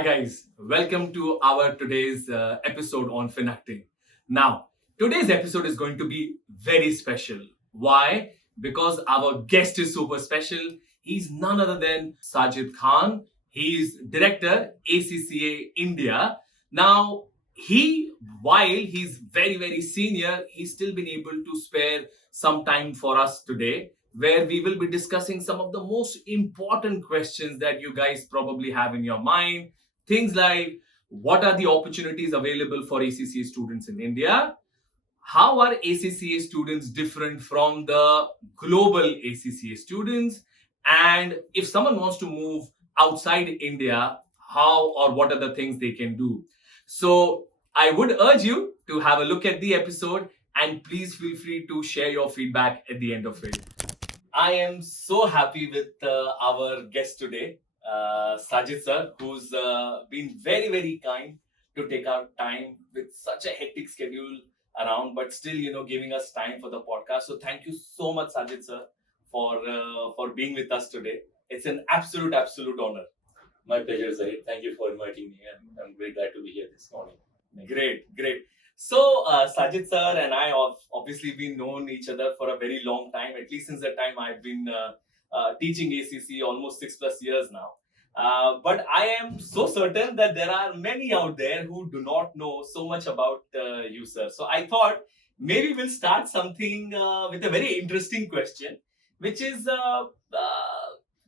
Hi guys, welcome to our today's episode on FinAccTing. Now, today's episode is going to be very special. Why? Because our guest is super special. He's none other than Sajid Khan. He's director ACCA India. Now, while he's very senior, he's still been able to spare some time for us today, where we will be discussing some of the most important questions that you guys probably have in your mind. Things like, what are the opportunities available for ACCA students in India? How are ACCA students different from the global ACCA students? And if someone wants to move outside India, how or what are the things they can do? So I would urge you to have a look at the episode, and please feel free to share your feedback at the end of it. I am so happy with our guest today, Sajid Sir, who's been very kind to take out time with such a hectic schedule around, but still, giving us time for the podcast. So thank you so much, Sajid Sir, for being with us today. It's an absolute honor. My pleasure, Zaheer. Thank you for inviting me, and I'm very glad to be here this morning. Great. So, Sajid sir and I have obviously been known each other for a very long time, at least since the time I've been teaching ACC almost 6+ years now. But I am so certain that there are many out there who do not know so much about you, sir. So I thought maybe we'll start something with a very interesting question, which is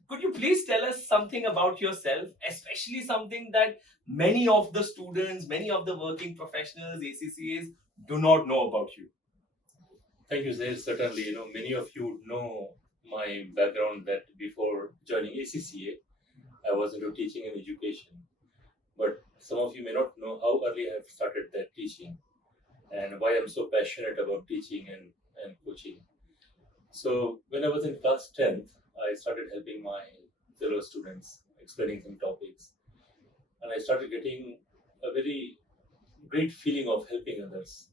could you please tell us something about yourself, especially something that many of the students, many of the working professionals, ACCAs do not know about you? Thank you, Zaheer. Certainly, many of you know my background that before joining ACCA, I was into teaching and education. But some of you may not know how early I have started that teaching and why I'm so passionate about teaching and coaching. So when I was in class 10th, I started helping my fellow students, explaining some topics. And I started getting a very great feeling of helping others.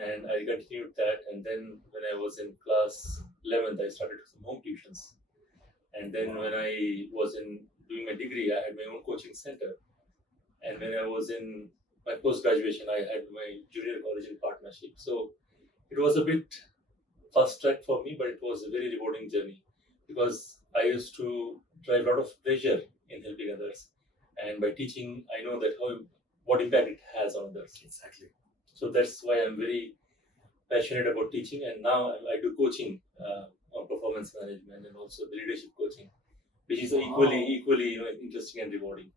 And I continued that. And then when I was in class 11th, I started some home tuitions. And then when I was doing my degree, I had my own coaching center. And when I was in my post-graduation, I had my junior college in partnership. So it was a bit fast track for me, but it was a very rewarding journey because I used to drive a lot of pleasure in helping others. And by teaching, I know that what impact it has on others. Exactly. So that's why I'm very passionate about teaching, and now I do coaching on performance management and also the leadership coaching, which is equally interesting and rewarding.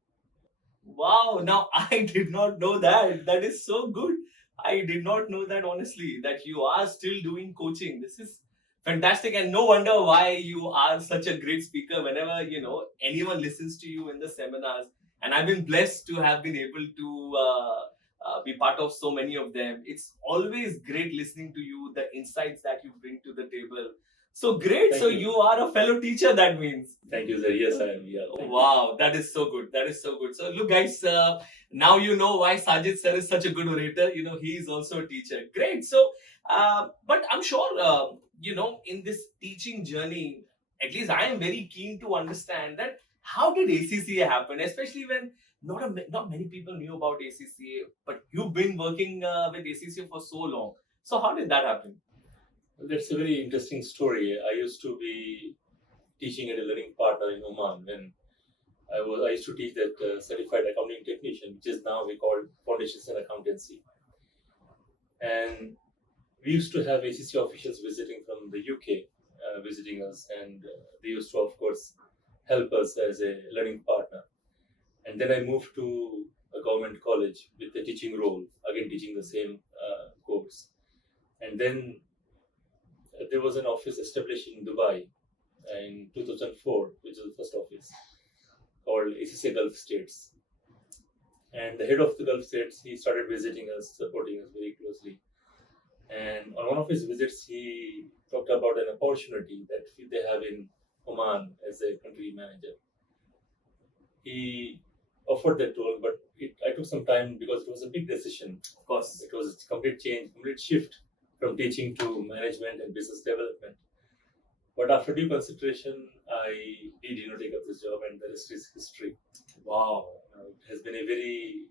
Wow, now I did not know that. That is so good. I did not know that, honestly, that you are still doing coaching. This is fantastic, and no wonder why you are such a great speaker. Whenever anyone listens to you in the seminars, and I've been blessed to have been able to be part of so many of them. It's always great listening to you, the insights that you bring to the table. So great. Thank so you. you are a fellow teacher, that means. Thank you, sir. Yes, I am. Yeah. Wow, that is so good. So look, guys, now you know why Sajid Sir is such a good orator. He is also a teacher. Great. So, but I'm sure, in this teaching journey, at least I am very keen to understand that how did ACCA happen, especially when not many people knew about ACCA, but you've been working with ACCA for so long. So how did that happen? That's a very interesting story. I used to be teaching at a learning partner in Oman when I used to teach that certified accounting technician, which is now we call foundations and accountancy. And we used to have ACCA officials visiting from the UK, visiting us, and they used to, of course, help us as a learning partner. And then I moved to a government college with a teaching role, again teaching the same course. And then there was an office established in Dubai in 2004, which is the first office, called ACCA Gulf States. And the head of the Gulf States, he started visiting us, supporting us very closely. And on one of his visits, he talked about an opportunity that they have in Oman as a country manager. He offered that role, but I took some time because it was a big decision. Of course. It was a complete change, complete shift from teaching to management and business development. But after due consideration, I did take up this job, and the rest is history. Wow. It has been a very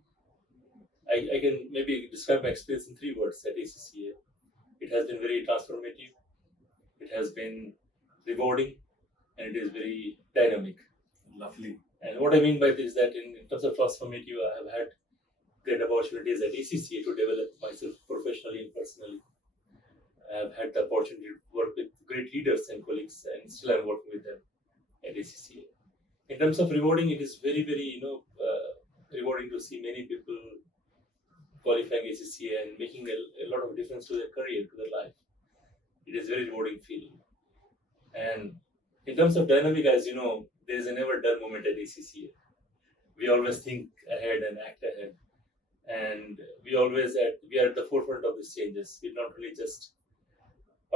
I can maybe describe my experience in 3 words at ACCA. It has been very transformative. It has been rewarding, and it is very dynamic. Lovely. And what I mean by this is that in terms of transformative, I have had great opportunities at ACCA to develop myself professionally and personally. I have had the opportunity to work with great leaders and colleagues, and still I'm working with them at ACCA. In terms of rewarding, it is very, very rewarding to see many people qualifying ACCA and making a lot of difference to their career, to their life. It is very rewarding feeling. And in terms of dynamic, as you know, there is a never dull moment at ACCA. We always think ahead and act ahead, and we are at the forefront of these changes. We not only just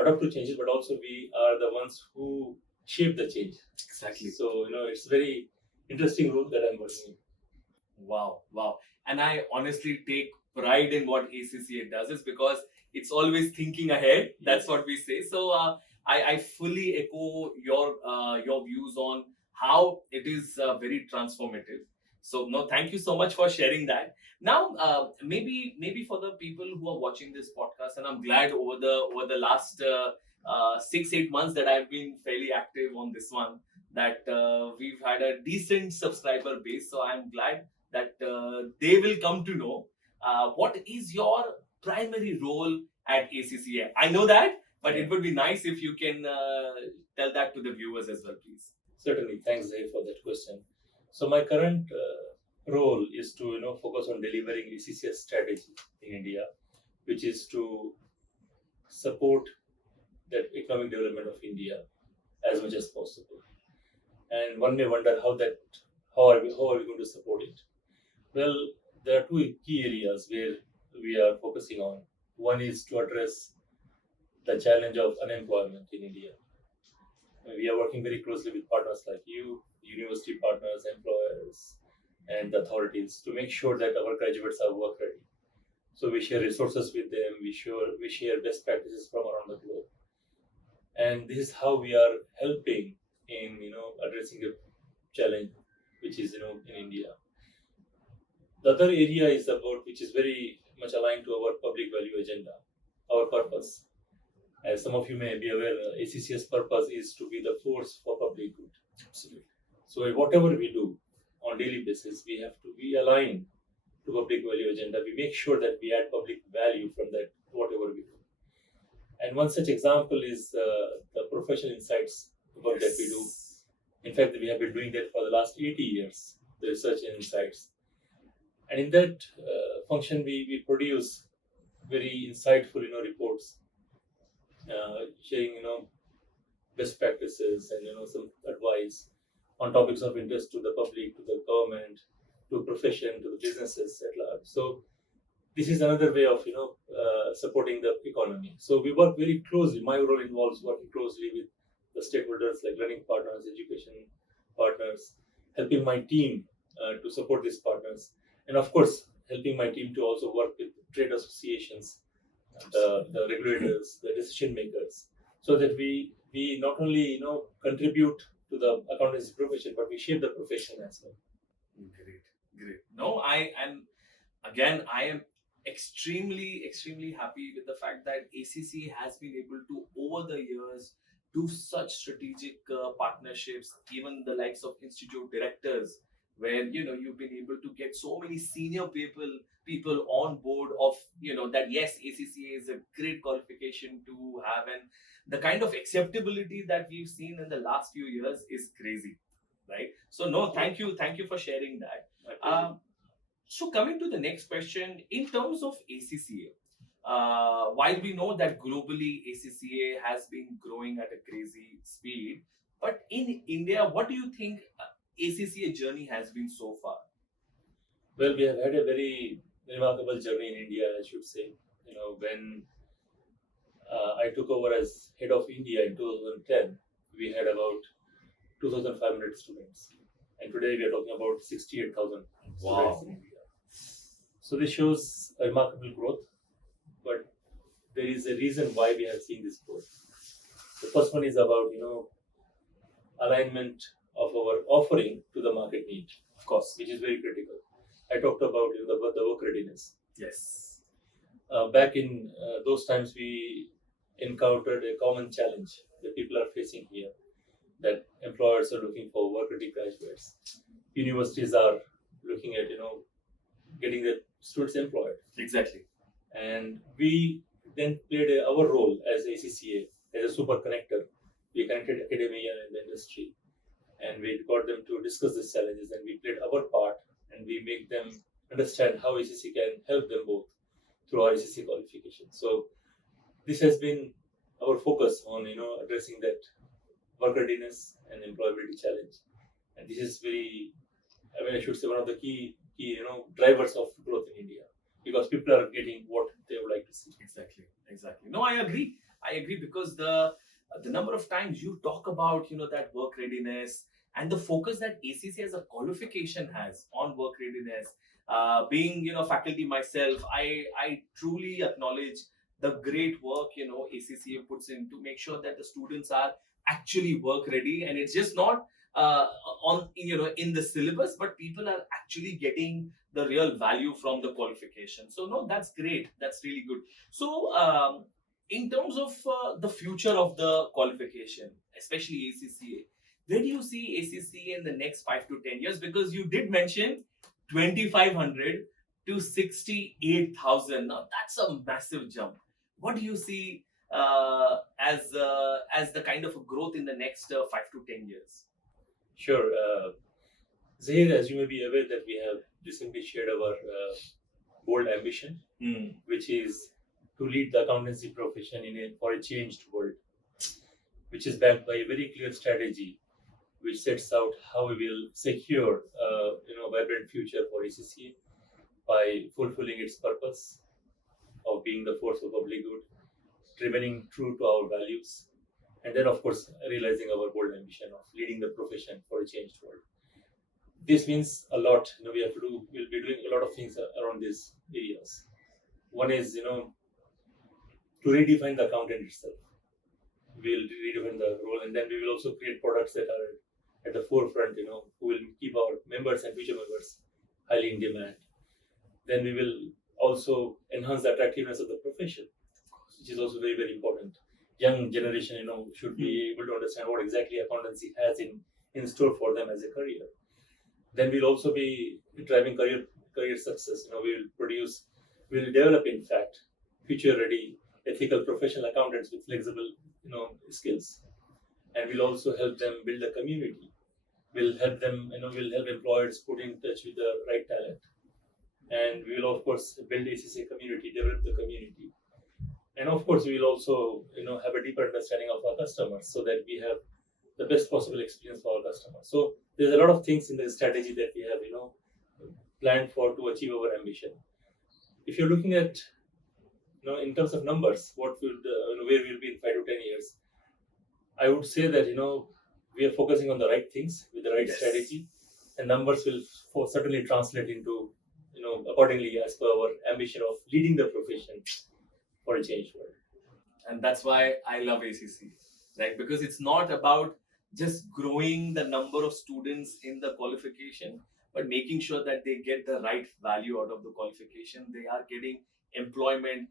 adapt to changes, but also we are the ones who shape the change. Exactly. So it's very interesting role that I'm working in. Wow, wow. And I honestly take pride in what ACCA does is because it's always thinking ahead. That's what we say. So I fully echo your views on how it is very transformative. So no, thank you so much for sharing that. Now, maybe for the people who are watching this podcast, and I'm glad over the last 6-8 months that I've been fairly active on this one, that we've had a decent subscriber base. So I'm glad that they will come to know what is your primary role at ACCA. I know that, but it would be nice if you can tell that to the viewers as well, please. Certainly, thanks Zaheer for that question. So my current role is to focus on delivering ACCA strategy in India, which is to support the economic development of India as much as possible. And one may wonder how are we going to support it? Well, there are two key areas where we are focusing on. One is to address the challenge of unemployment in India. We are working very closely with partners like you, university partners, employers, and authorities to make sure that our graduates are work ready. So we share resources with them. We share best practices from around the globe, and this is how we are helping in addressing a challenge which is in India. The other area is about which is very much aligned to our public value agenda, our purpose. As some of you may be aware, ACCA's purpose is to be the force for public good. Absolutely. So whatever we do on daily basis, we have to be aligned to public value agenda. We make sure that we add public value from that whatever we do. And one such example is the professional insights work that we do. In fact, we have been doing that for the last 80 years, the research and insights. And in that function, we produce very insightful reports, sharing best practices and some advice on topics of interest to the public, to the government, to profession, to the businesses at large. So this is another way of supporting the economy. So we work very closely. My role involves working closely with the stakeholders like learning partners, education partners, helping my team to support these partners, and of course helping my team to also work with trade associations, the regulators, the decision makers, so that we not only contribute to the accountancy profession, but we shape the profession as well. Great. No, I am extremely happy with the fact that ACCA has been able to over the years do such strategic partnerships, even the likes of institute directors, where you've been able to get so many senior people on board of that yes, ACCA is a great qualification to have, and the kind of acceptability that we've seen in the last few years is crazy, right? So no, thank you for sharing that. So coming to the next question, in terms of ACCA, while we know that globally ACCA has been growing at a crazy speed, but in India, what do you think ACCA journey has been so far? Well, we have had a very remarkable journey in India, I should say. When I took over as head of India in 2010, we had about 2,500 students, and today we are talking about 68,000 students in India. So this shows a remarkable growth, but there is a reason why we have seen this growth. The first one is about alignment of our offering to the market need, Of course. which is very critical. I talked about the work readiness. Yes. Back in those times, we encountered a common challenge that people are facing here, that employers are looking for work-ready graduates. Universities are looking at getting their students employed, Exactly. and we then played our role as ACCA as a super connector. We connected academia and the industry, and we got them to discuss these challenges, and we played our part, and we make them understand how ACC can help them both through our ACC qualification. So this has been our focus on addressing that work readiness and employability challenge, and this is very, I should say, one of the key drivers of growth in India, because people are getting what they would like to see. Exactly. Exactly. No, I agree. I agree, because the number of times you talk about that work readiness and the focus that ACC as a qualification has on work readiness. Being faculty myself, I truly acknowledge the great work ACCA puts in to make sure that the students are actually work ready, and it's just not on in the syllabus, but people are actually getting the real value from the qualification. So no, that's great. That's really good. So in terms of the future of the qualification, especially ACCA, where do you see ACCA in the next 5 to 10 years? Because you did mention 2,500 to 68,000. Now that's a massive jump. What do you see as the kind of a growth in the next 5 to 10 years? Sure. Zaheer, as you may be aware, that we have recently shared our bold ambition, which is to lead the accountancy profession for a changed world, which is backed by a very clear strategy, which sets out how we will secure vibrant future for ACCA by fulfilling its purpose of being the force of public good, remaining true to our values, and then of course realizing our bold ambition of leading the profession for a changed world. This means a lot. We'll be doing a lot of things around these areas. One is to redefine the accountant itself. We'll redefine the role, and then we will also create products that are at the forefront, who will keep our members and future members highly in demand. Then we will also enhance the attractiveness of the profession, which is also very, very important. Young generation, should be able to understand what exactly accountancy has in store for them as a career. Then we'll also be driving career success. We'll develop, in fact, future-ready, ethical professional accountants with flexible, skills, and we'll also help them build a community. We'll help them, we'll help employers put in touch with the right talent, and we will of course build ACCA community, develop the community, and of course we will also have a deeper understanding of our customers, so that we have the best possible experience for our customers. So there's a lot of things in the strategy that we have planned for to achieve our ambition. If you're looking at in terms of numbers, what will where we'll be in 5 to 10 years, I would say that we are focusing on the right things with the right strategy, and numbers will certainly translate into accordingly as per our ambition of leading the profession for a changed world. And that's why I love ACC, right? Because it's not about just growing the number of students in the qualification, but making sure that they get the right value out of the qualification. They are getting employment,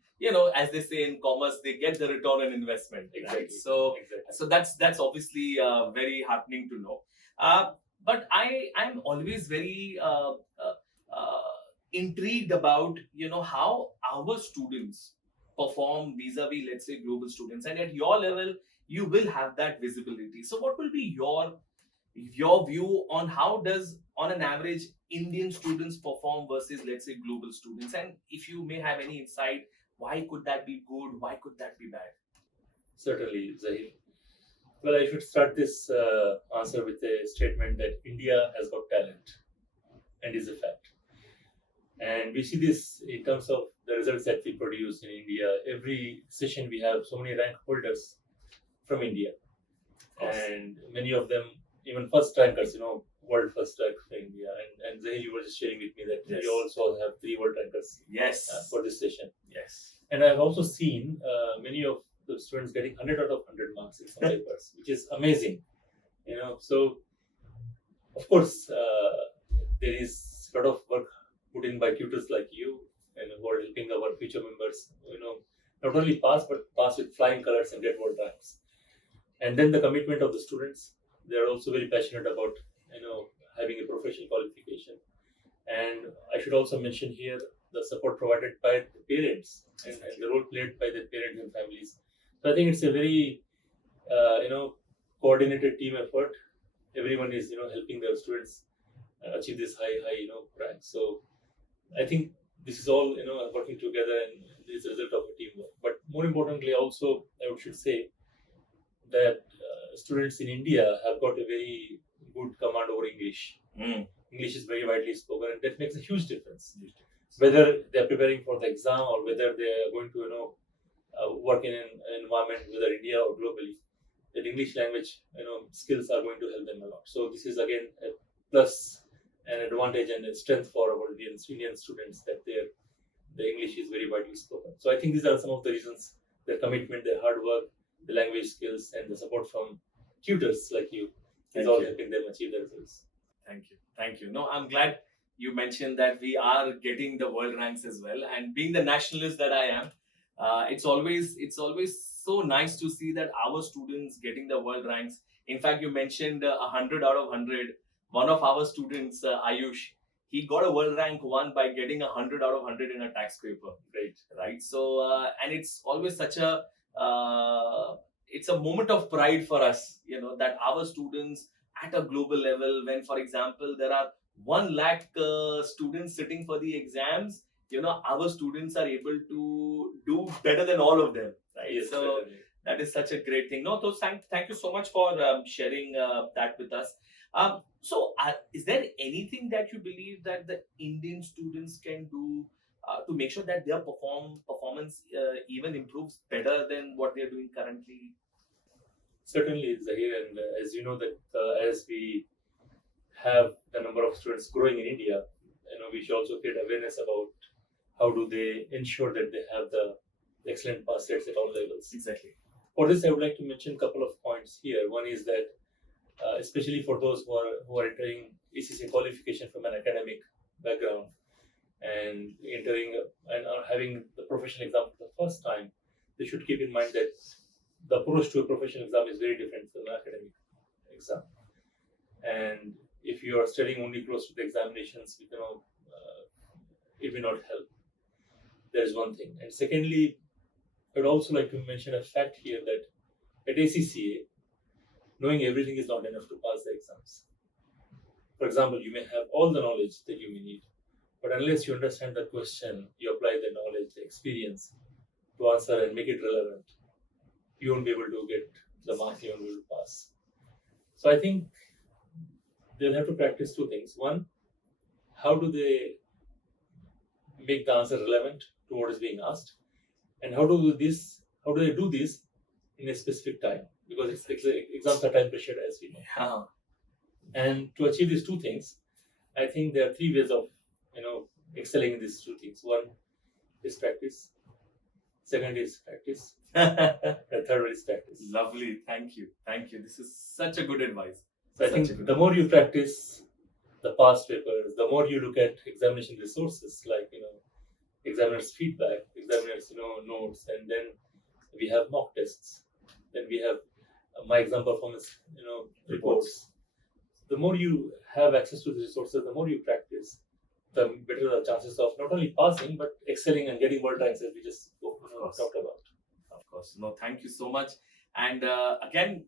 as they say in commerce, they get the return on investment. Exactly. Right? So Exactly. that's obviously very heartening to know. But I'm always very intrigued about how our students perform vis-a-vis, let's say, global students, and at your level you will have that visibility. So what will be your view on how does on an average Indian students perform versus, let's say, global students, and if you may have any insight, why could that be good, why could that be bad? Certainly, Zaheer. Well, I should start this answer with a statement that India has got talent, and is a fact. And we see this in terms of the results that we produce in India. Every session we have so many rank holders from India, and many of them even first rankers, world first rankers in India. And Zaheer, you were just sharing with me that you also have 3 world rankers for this session. Yes. And I've also seen many of the students getting 100 out of 100 marks in some papers, which is amazing. So of course, there is a lot of work put in by tutors like you and who are helping our future members, not only pass but pass with flying colors and get world ranks. And then the commitment of the students. They are also very passionate about, having a professional qualification. And I should also mention here the support provided by the parents and the role played by the parents and families. So I think it's a very, coordinated team effort. Everyone is, helping their students achieve this high, rank. So I think this is all, working together and this is a result of a teamwork. But more importantly, also, I should say that students in India have got a very good command over English. English is very widely spoken, and that makes a huge difference. Whether they're preparing for the exam or whether they're going to, work in an environment, whether India or globally, that English language, skills are going to help them a lot. So this is again a plus, an advantage, and a strength for our Indian students that the English is very widely spoken. So I think these are some of the reasons: their commitment, their hard work, the language skills, and the support from tutors like you is all helping them achieve their results. Thank you. Thank you. No, I'm glad you mentioned that we are getting the world ranks as well. And being the nationalist that I am, it's always so nice to see that our students getting the world ranks. In fact, you mentioned 100 out of 100. One of our students, Ayush, he got a world rank one by getting 100 out of 100 in a tax paper. Right. So, and it's always such a it's a moment of pride for us, that our students at a global level, when, for example, there are 1 lakh students sitting for the exams, our students are able to do better than all of them, right? Yes, So certainly. that is such a great thing. No, so thank you so much for sharing that with us. So, is there anything that you believe that the Indian students can do to make sure that their performance even improves better than what they are doing currently? Certainly, Zahir, and as you know that as we have the number of students growing in India, we should also create awareness about how do they ensure that they have the excellent pass rates at all levels. Exactly. For this, I would like to mention a couple of points here. One is that, especially for those who are entering ACCA qualification from an academic background and entering and are having the professional exam for the first time, they should keep in mind that the approach to a professional exam is very different from an academic exam. And if you are studying only close to the examinations, it may not help. That is one thing. And secondly, I would also like to mention a fact here that at ACCA, knowing everything is not enough to pass the exams. For example, you may have all the knowledge that you may need, but unless you understand the question, you apply the knowledge, the experience to answer and make it relevant, you won't be able to get the marks, you won't be able to pass. So I think they'll have to practice two things. One, how do they make the answer relevant to what is being asked, and how do they do this in a specific time, because exams are time pressured, as we know. Yeah. And to achieve these two things, I think there are three ways of excelling in these two things. One is practice. Second is practice. The third one is practice. Lovely. Thank you. Thank you. This is such a good advice. So I think the more you practice the past papers, the more you look at examination resources like examiners' feedback, examiners' notes, and then we have mock tests. Then we have my exam performance reports. The more you have access to the resources, the more you practice, the better the chances of not only passing but excelling and getting world ranks, as we just talked about. Of course. No, thank you so much. And again,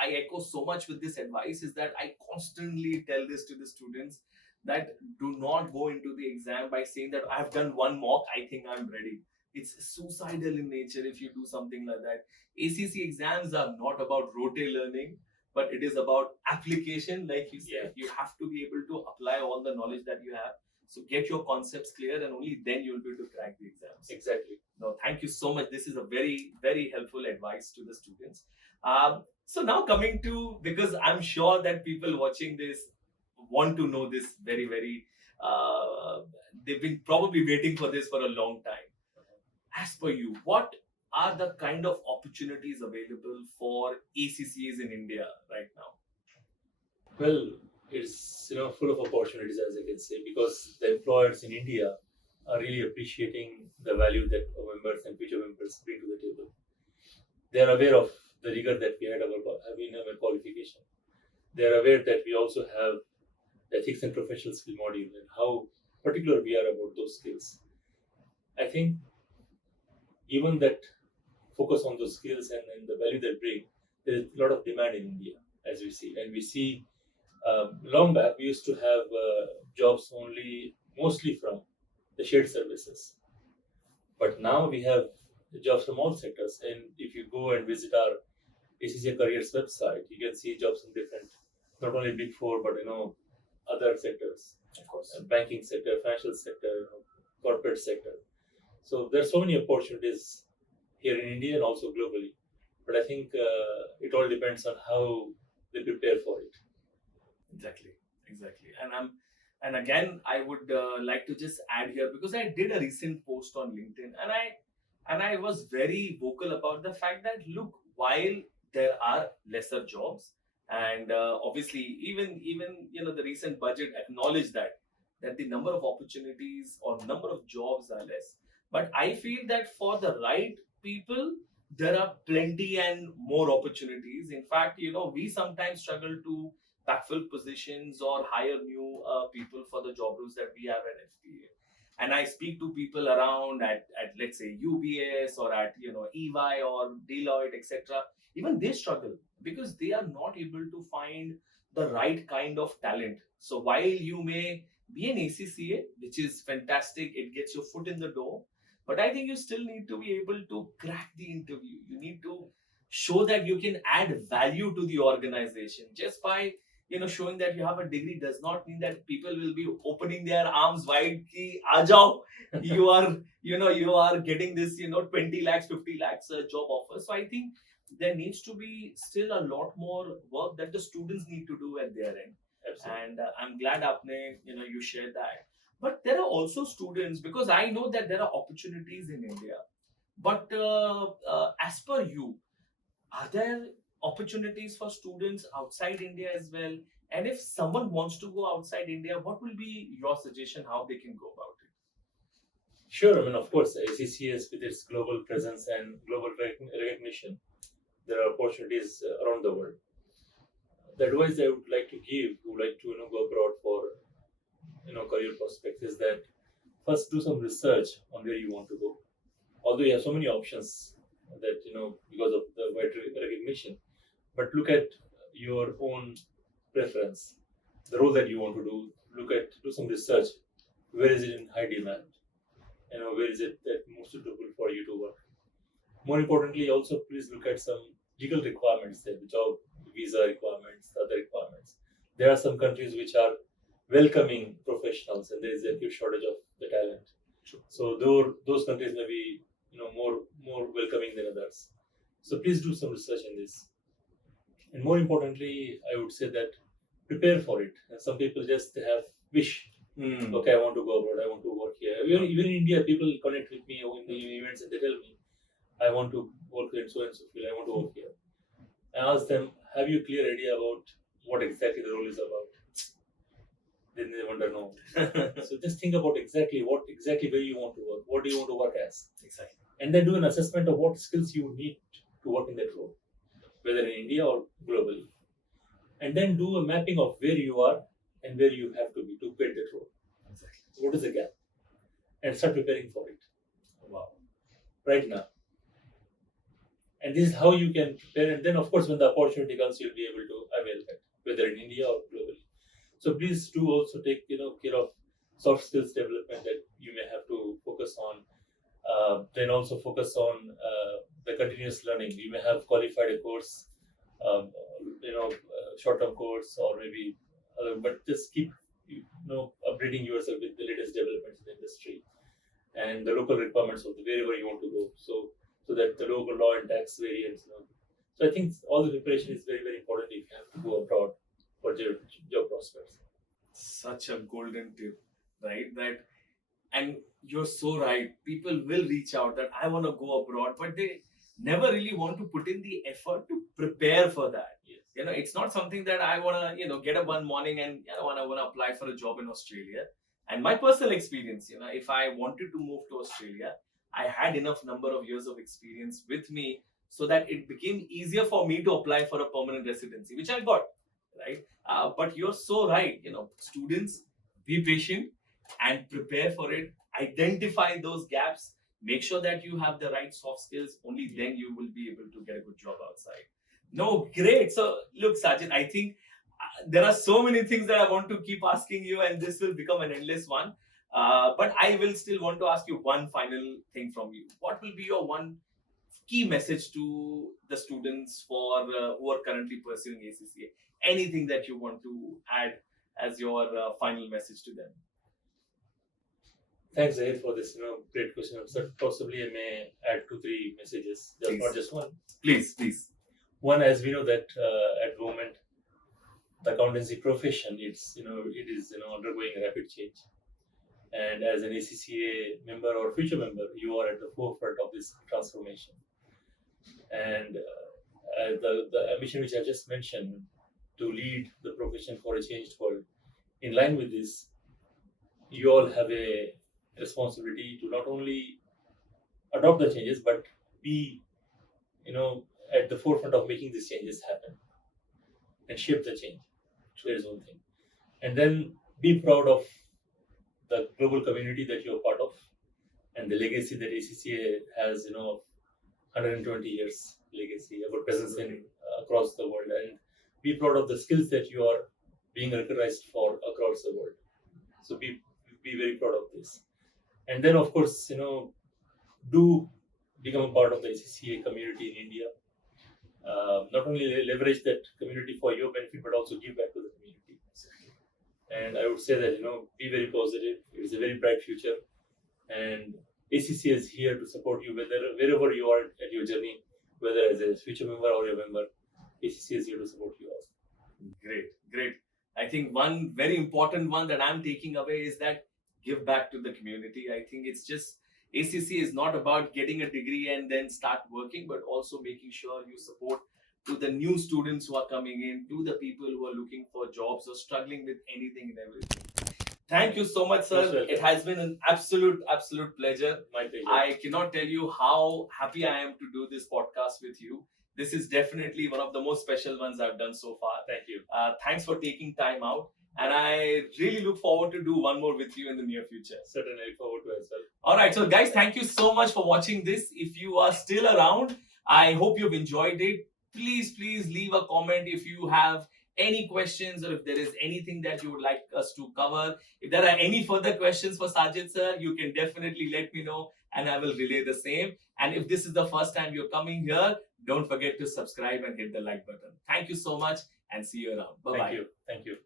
I echo so much with this advice is that I constantly tell this to the students that do not go into the exam by saying that I've done one mock, I think I'm ready. It's suicidal in nature if you do something like that. ACC exams are not about rote learning, but it is about application. Like you said, you have to be able to apply all the knowledge that you have. So get your concepts clear, and only then you'll be able to crack the exams. Exactly. No, thank you so much. This is a very, very helpful advice to the students. So now coming to, because I'm sure that people watching this want to know this very, very, they've been probably waiting for this for a long time. As per you, what are the kind of opportunities available for ACCAs in India right now? Well, it's full of opportunities, as I can say, because the employers in India are really appreciating the value that our members and future members bring to the table. They are aware of the rigor that we have in our qualification. They are aware that we also have the ethics and professional skill module and how particular we are about those skills. I think even that focus on those skills and the value they bring, there's a lot of demand in India, as we see. And we see long back, we used to have jobs only mostly from the shared services. But now we have jobs from all sectors. And if you go and visit our ACCA Careers website, you can see jobs in different, not only Big Four, but other sectors, Of course. banking sector, financial sector, corporate sector. So there's so many opportunities here in India and also globally. But I think it all depends on how they prepare for it. Exactly, exactly. And again, I would like to just add here because I did a recent post on LinkedIn, and I was very vocal about the fact that look, while there are lesser jobs, and obviously even the recent budget acknowledged that the number of opportunities or number of jobs are less. But I feel that for the right people, there are plenty and more opportunities. In fact, we sometimes struggle to backfill positions or hire new people for the job roles that we have at FPA. And I speak to people around at let's say UBS or at EY or Deloitte, etc. Even they struggle because they are not able to find the right kind of talent. So while you may be an ACCA, which is fantastic, it gets your foot in the door, but I think you still need to be able to crack the interview. You need to show that you can add value to the organization just by showing that you have a degree does not mean that people will be opening their arms wide ki aa jao you are you are getting this 20 lakhs 50 lakhs job offer. So I think there needs to be still a lot more work that the students need to do at their end. Absolutely. And I'm glad apne you shared that. But there are also students, because I know that there are opportunities in India, but as per you, are there opportunities for students outside India as well? And if someone wants to go outside India, what will be your suggestion how they can go about it? Sure, I mean, of course, ACCS with its global presence and global recognition, there are opportunities around the world. The advice I would like to give, who would like to go abroad for career prospects, is that first do some research on where you want to go. Although you have so many options that because of the wide recognition, but look at your own preference, the role that you want to do. Do some research. Where is it in high demand? Where is it that most suitable for you to work? More importantly, also please look at some legal requirements there, the job visa requirements, the other requirements. There are some countries which are welcoming professionals, and there is a huge shortage of the talent. So those countries may be more welcoming than others. So please do some research in this. And more importantly, I would say that prepare for it. And some people just have wish. Okay, I want to go abroad. I want to work here. Even in India, people connect with me in the events and they tell me, I want to work in so and so field. I want to work here. I ask them, have you a clear idea about what exactly the role is about? Then they wonder, no. So just think about what exactly where you want to work. What do you want to work as? Exactly. And then do an assessment of what skills you need to work in that role, whether in India or globally. And then do a mapping of where you are and where you have to be to get that role. Exactly. What is the gap? And start preparing for it. Wow. Right now. And this is how you can prepare. And then, of course, when the opportunity comes, you'll be able to avail that, whether in India or globally. So please do also take care of soft skills development that you may have to focus on. Then also focus on the continuous learning. You may have qualified a course, short-term course or maybe other, but just keep updating yourself with the latest developments in the industry and the local requirements of wherever you want to go. So that the local law and tax variants. So I think all the preparation is very, very important if you have to go abroad for your job prospects. Such a golden tip, right? And you're so right. People will reach out that I want to go abroad, but they never really want to put in the effort to prepare for that. Yes. It's not something that I want to, get up one morning and want to apply for a job in Australia. And my personal experience, if I wanted to move to Australia, I had enough number of years of experience with me so that it became easier for me to apply for a permanent residency, which I got, right? But you're so right. Students, be patient and prepare for it. Identify those gaps. Make sure that you have the right soft skills. Only then you will be able to get a good job outside. No, great. So, look, Sajid, I think there are so many things that I want to keep asking you, and this will become an endless one. But I will still want to ask you one final thing from you. What will be your one key message to the students who are currently pursuing ACCA? Anything that you want to add as your final message to them? Thanks, Zaheer, for this great question. So possibly I may add 2-3 messages, just not just one. Please, please. One, as we know that at the moment the accountancy profession it is undergoing a rapid change, and as an ACCA member or future member, you are at the forefront of this transformation. And the ambition which I just mentioned to lead the profession for a changed world, in line with this, you all have a responsibility to not only adopt the changes but be at the forefront of making these changes happen and shape the change. There is one thing. And then be proud of the global community that you're part of and the legacy that ACCA has, 120 years legacy, our presence in across the world, and be proud of the skills that you are being recognized for across the world. So be very proud of this. And then, of course, do become a part of the ACCA community in India. Not only leverage that community for your benefit, but also give back to the community. And I would say that be very positive. It's a very bright future, and ACCA is here to support you wherever you are at your journey, whether as a future member or a member. ACCA is here to support you all. Great, great. I think one very important one that I'm taking away is that give back to the community. I think it's just ACCA is not about getting a degree and then start working, but also making sure you support to the new students who are coming in, to the people who are looking for jobs or struggling with anything and everything. Thank you so much, sir. It has been an absolute pleasure. My pleasure. I cannot tell you how happy I am to do this podcast with you. This is definitely one of the most special ones I've done so far. Thank you. Thanks for taking time out. And I really look forward to do one more with you in the near future. Certainly, I look forward to it as well. All right. So, guys, thank you so much for watching this. If you are still around, I hope you've enjoyed it. Please leave a comment if you have any questions or if there is anything that you would like us to cover. If there are any further questions for Sajid Sir, you can definitely let me know and I will relay the same. And if this is the first time you're coming here, don't forget to subscribe and hit the like button. Thank you so much and see you around. Bye-bye. Thank you.